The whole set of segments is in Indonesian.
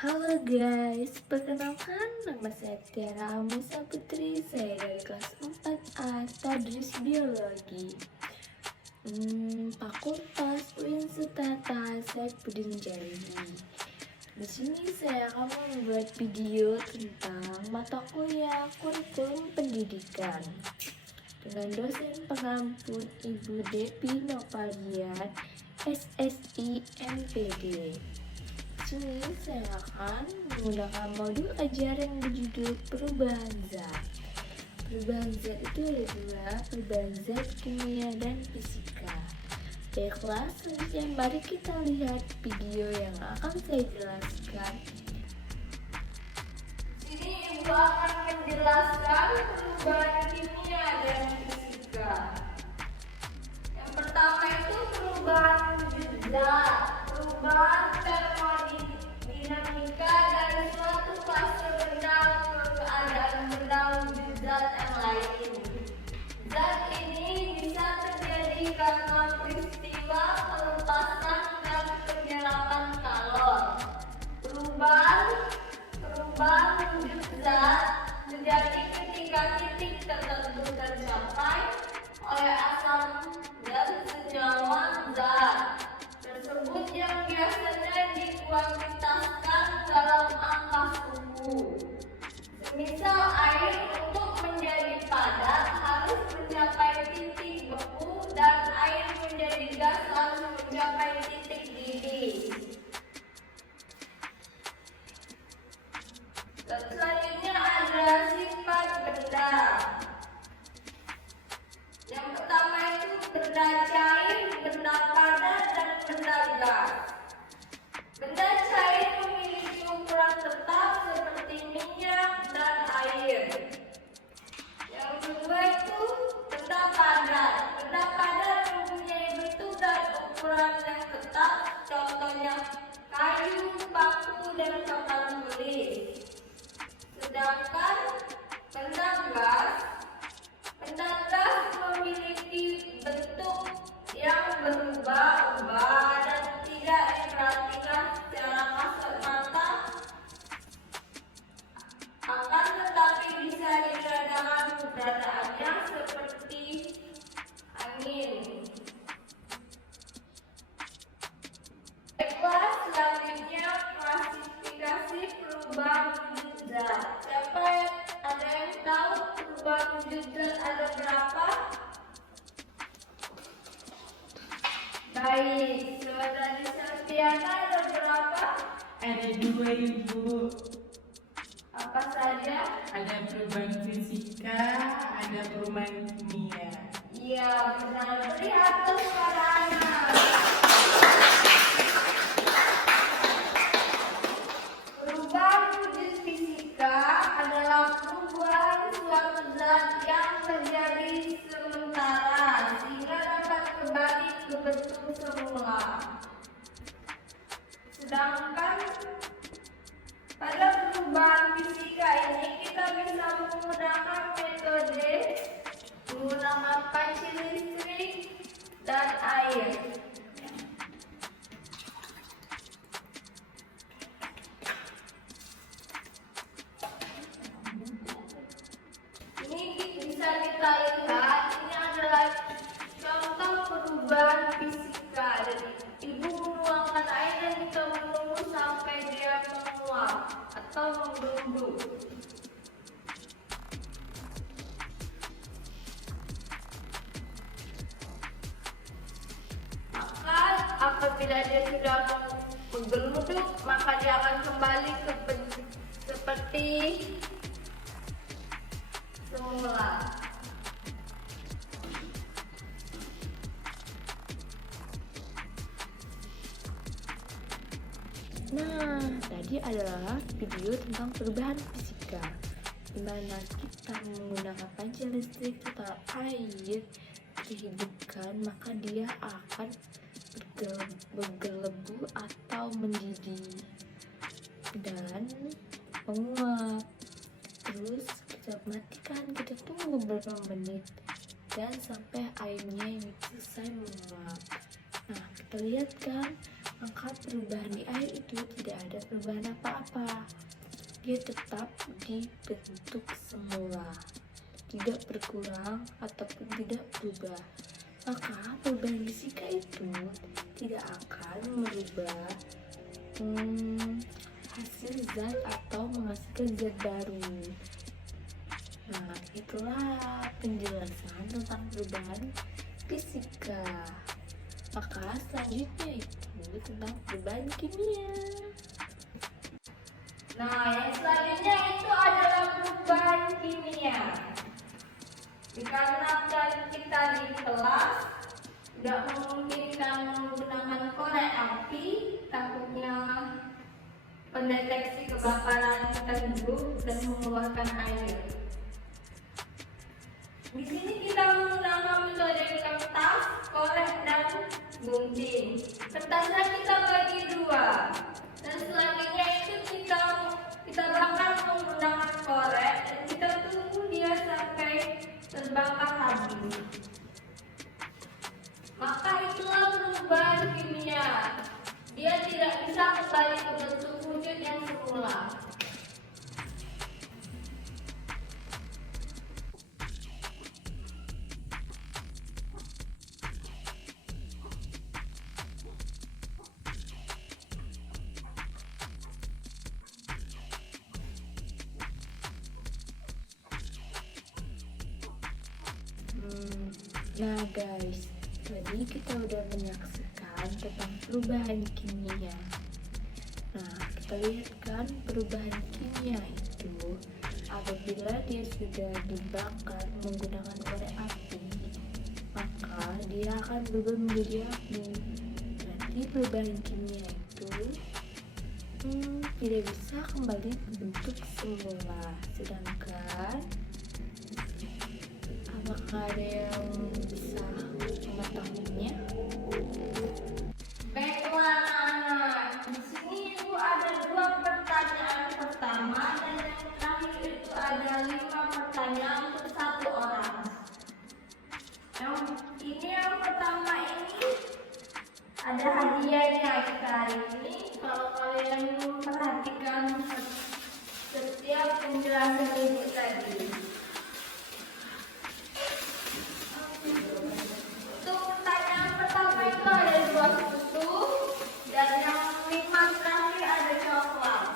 Halo guys, perkenalkan nama saya Tiara Amusa Putri. Saya dari kelas 4A Tadris Biologi, Fakultas Unsutata Saifuddin Jalili. Di sini saya akan membuat video tentang mata kuliah kurikulum pendidikan dengan dosen pengampu Ibu Depi Novalian, SSI MPD. Sini saya akan menggunakan modul ajaran berjudul perubahan zat. Perubahan zat itu ada dua, perubahan zat kimia dan fisika. Baiklah, selanjutnya mari kita lihat video yang akan saya jelaskan. Sini Ibu akan menjelaskan perubahan kimia dan fisika. Yang pertama itu perubahan wujud zat, perubahan termodinamika dari suatu fase benda ke keadaan benda wujud zat yang lain. Zat ini bisa terjadi karena peristiwa pelepasan dan penyerapan kalor. Perubahan wujud zat terjadi ketika titik tertentu tercapai oleh asam dan senyawa zat tersebut yang biasanya dikuantitaskan dalam angka suhu. Semisal air untuk menjadi padat harus mencapai titik beku dan air menjadi gas harus mencapai titik didih. Selanjutnya ada sifat benda. Yang pertama itu benda cair, benda padat, dan benda gas. Benda cair memiliki ukuran tetap seperti minyak dan air. Yang kedua itu benda padat. Benda padat mempunyai bentuk dan ukuran yang tetap, contohnya kayu, paku, dan papan tulis. Sedangkan benda gas memiliki bentuk yang berubah-ubah dan tidak diperhatikan secara kasat mata, akan tetapi bisa dirasakan keberadaannya seperti angin. Baiklah, selanjutnya klasifikasi perubahan wujud zat. Siapa yang ada yang tahu perubahan wujud zat ada berapa? Baik, saudari Septiana ada berapa? Ada dua, Ibu. Apa saja? Ada perubahan fisika, ada perubahan kimia. Iya, benar. Beri atas pada anak. Perubahan wujud fisika adalah perubahan suatu zat yang terjadi sementara sehingga dapat kembali ke bentuk semula. Sedangkan pada perubahan fisika ini kita bisa menggunakan metode menggunakan panci listrik dan air. Ini bisa kita lihat, ini adalah contoh perubahan fisika. Jadi ibu menuangkan air dan kita menunggu sampai dia menguap atau menggelembung. Maka apabila dia sudah menggelembung, maka dia akan kembali ke bentuk seperti semula. Nah, tadi adalah video tentang perubahan fisika, di mana kita menggunakan panci listrik atau air dihidupkan, maka dia akan bergelebu atau mendidih dan menguap. Terus kita matikan, kita tunggu beberapa menit dan sampai airnya ini selesai menguap. Nah, kita lihat kan maka perubahan di air itu tidak ada perubahan apa-apa. Dia tetap di bentuk semula, tidak berkurang ataupun tidak berubah. Maka perubahan fisika itu tidak akan merubah hasil zat atau menghasilkan zat baru. Nah, itulah penjelasan tentang perubahan fisika. Maka selanjutnya itu tentang perubahan kimia. Nah, yang selanjutnya itu adalah perubahan kimia. Dikarenakan kita di kelas tidak memungkinkan menggunakan korek api, takutnya pendeteksi kebakaran kita hidup dan mengeluarkan air. Di sini kita menggunakan metode kertas, korek, dan gunting. Kertasnya kita bagi dua, dan selanjutnya itu kita bakar menggunakan korek dan kita tunggu dia sampai terbakar habis. Maka itulah perubahan kimia. Dia tidak bisa kembali ke bentuk wujud yang semula. Nah guys, tadi kita udah menyaksikan tentang perubahan kimia. Nah, kita lihat kan perubahan kimia itu apabila dia sudah dibakar menggunakan korek api, maka dia akan berubah menjadi api. Berarti perubahan kimia itu tidak bisa kembali ke bentuk semula. Sedangkan apakah ada yang bisa mengetahuinya? Baiklah anak-anak, di sini itu ada 2 pertanyaan pertama dan yang terakhir itu ada 5 pertanyaan untuk 1 orang. Yang pertama ini ada hadiahnya kita hari ini. Kalau kalian memperhatikan setiap penjelasan ibu tadi. Untuk pertanyaan pertama itu ada 2 susu dan yang 5 terakhir ada coklat.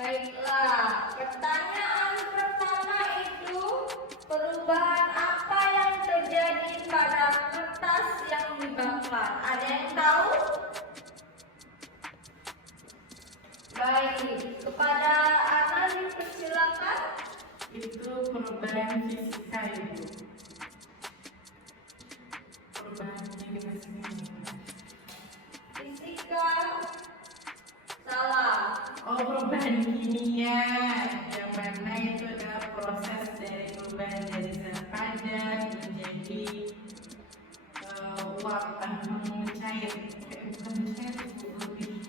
Baiklah, pertanyaan pertama itu perubahan apa yang terjadi pada kertas yang dibakar? Ada yang tahu? Baik, kepada Ana dipersilakan. Itu perubahan fisika itu. Perubahan kimia sendiri. Fisika salah. Oh, perubahan kimia yang mana itu adalah proses dari perubahan dari zat padat menjadi uap mencair. Bukan mencair, lebih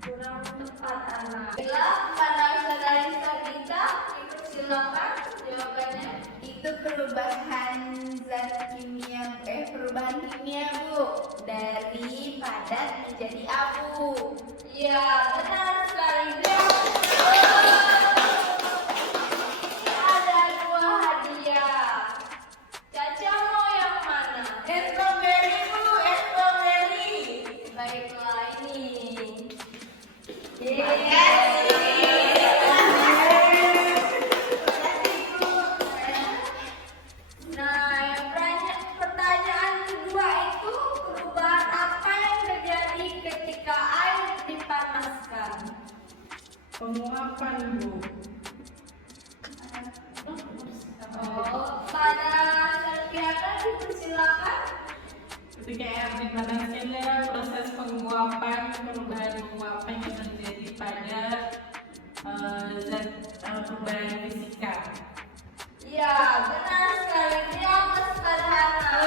Kurang tepat anak. Bila pada saudari Sabita dipersilakan jawabannya. Itu perubahan zat kimia, perubahan kimia Bu, dari padat menjadi abu. Ya, benar sekali. Ada 2 hadiah. Caca mau yang mana? Strawberry Bu, strawberry. Baiklah ini. Nah, pertanyaan kedua itu perubahan apa yang terjadi ketika air dipanaskan? penguapan, Bu. Oh, pada Sarkiana dipersilakan. Ketika air dipanaskan adalah proses penguapan, perubahan penguapan yang terjadi pada zat perubahan fisika. Ya, benar sekali. Dia sederhana.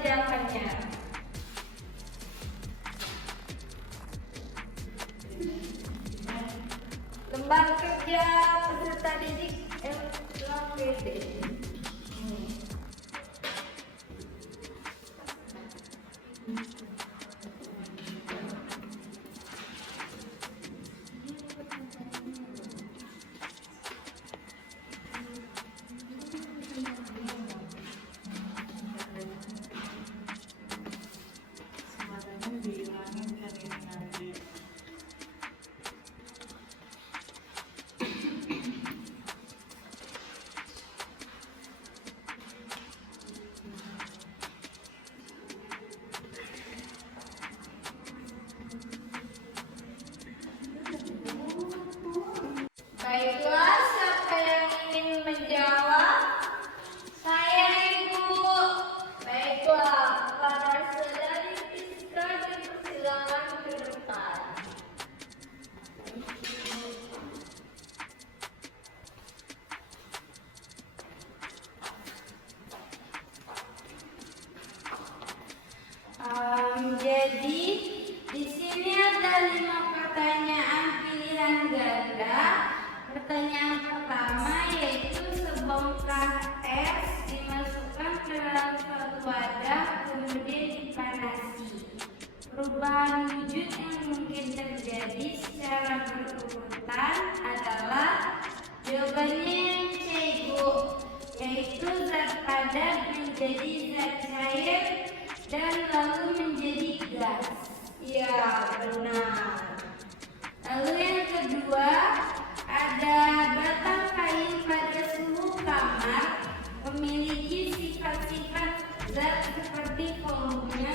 mengerjakannya. Lembar kerja peserta didik LKPD. Suaranya dihilangin kan ini nanti. Baiklah, siapa yang ingin menjawab? Saya, Ibu. Baiklah, para saudari Fiska dipersilakan ke depan. Jadi di sini ada 5 pertanyaan pilihan ganda. Pertanyaan pertama yaitu sebongkah es dimasukkan ke dalam suatu wadah kemudian dipanasi. Perubahan wujud yang mungkin terjadi secara berurutan adalah jawabannya yang C, Bu, yaitu zat padat menjadi zat cair dan lalu menjadi gas. Ya, benar. Lalu yang kedua, ada batang kain pada suhu kamar memiliki sifat-sifat zat seperti volume,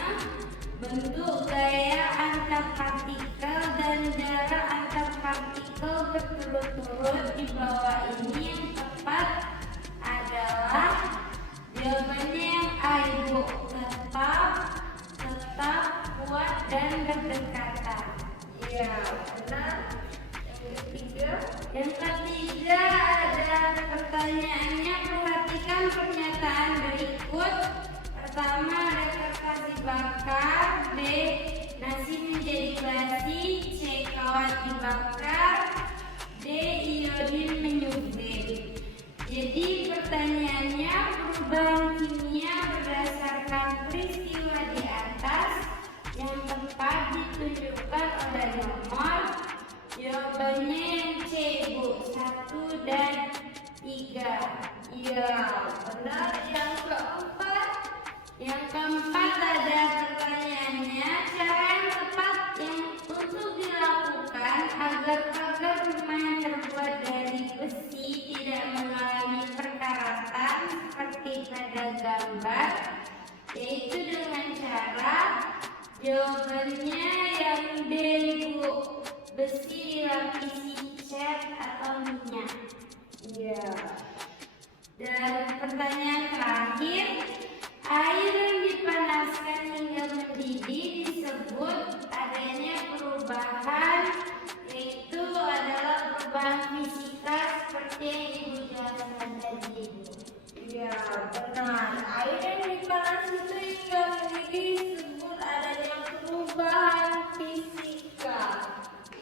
bentuk, gaya antar partikel dan jarak antar partikel berturut-turut di bawah ini. Yang tepat adalah jawabannya yang A, Ibu, tetap, kuat dan berdekatan. Ya, benar. Yang ketiga ada pertanyaannya, perhatikan pernyataan berikut. Pertama, ada kertas dibakar. B, nasi menjadi basi. C, kawat dibakar. D, iodin menyublim. Jadi pertanyaannya, perubahan kimia berdasarkan peristiwa di atas yang tepat ditunjukkan oleh nomor. Jawabannya yang C, Bu, 1 dan 3. Iya, benar. Yang keempat ada pertanyaannya, cara yang tepat yang untuk dilakukan agar pagar rumah yang terbuat dari besi tidak mengalami perkaratan seperti pada gambar, yaitu dengan cara, jawabannya yang D, Bu, besi dilapisi cat atau minyak. Iya. Dan pertanyaan terakhir, air yang dipanaskan hingga mendidih disebut adanya perubahan, yaitu adalah perubahan fisika seperti yang Ibu jelaskan tadi. Iya, benar. Air yang dipanaskan itu hingga mendidih disebut adanya perubahan fisika.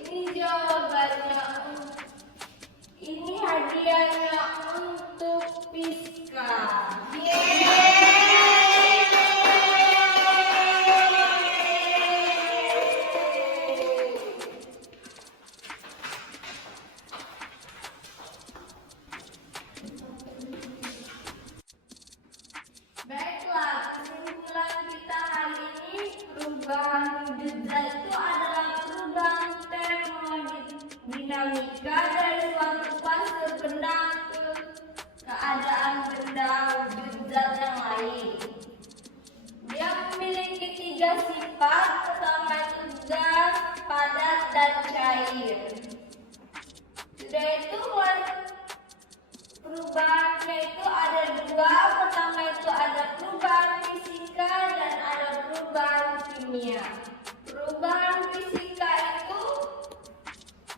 Ini jawabannya. Ini hadiahnya untuk Fiska. Baiklah, kesimpulan kita hari ini, perubahan wujud zat itu adalah perubahan termodinamika dari suatu fase benda ke keadaan benda wujud zat yang lain. Dia memiliki 3 sifat, pertama itu gas, padat, dan cair. Sudah itu perubahannya itu ada 2, pertama itu ada perubahan fisika dan ada perubahan kimia. Perubahan fisika itu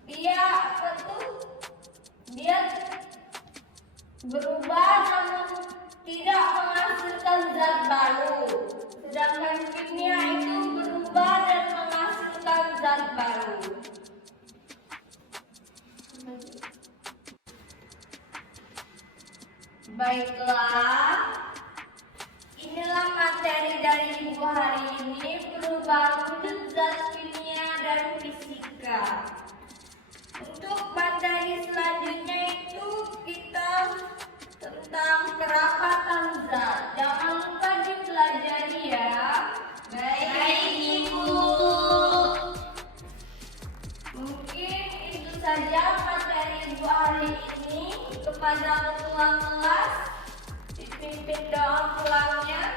dia berubah namun tidak menghasilkan zat baru. Baiklah, inilah materi dari ibu hari ini, perubahan wujud zat kimia dan fisika. Untuk materi selanjutnya itu kita tentang kerapatan zat. Jangan lupa dipelajari ya. Baik, Ibu. Mungkin itu saja materi ibu hari ini. Kepada ketua kelas, dipimpin doa pulangnya.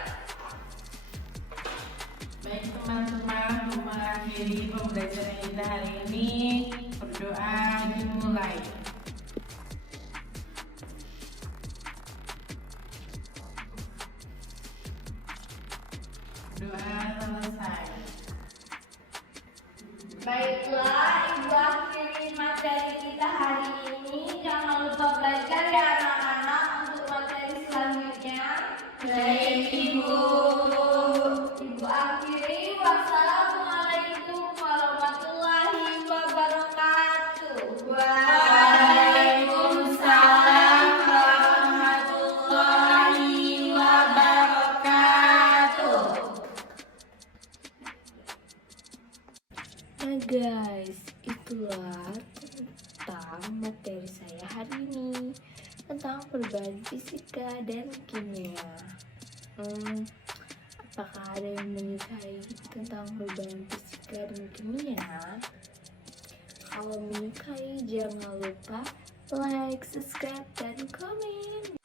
Baik teman-teman, untuk mengakhiri pembelajaran kita hari ini, berdoa dimulai. Doa selesai. Baiklah, ibu akhiri materi kita hari ini. Jangan lupa belajar ya anak-anak untuk materi selanjutnya. Baik, Ibu. Ibu akhiri. Wassalamualaikum warahmatullahi wabarakatuh. Waalaikumsalam warahmatullahi wabarakatuh. Nah guys, itulah tentang materi saya hari ini tentang perubahan fisika dan kimia. Apakah ada yang menyukai tentang perubahan fisika dan kimia? Kalau menyukai, jangan lupa like, subscribe, dan komen.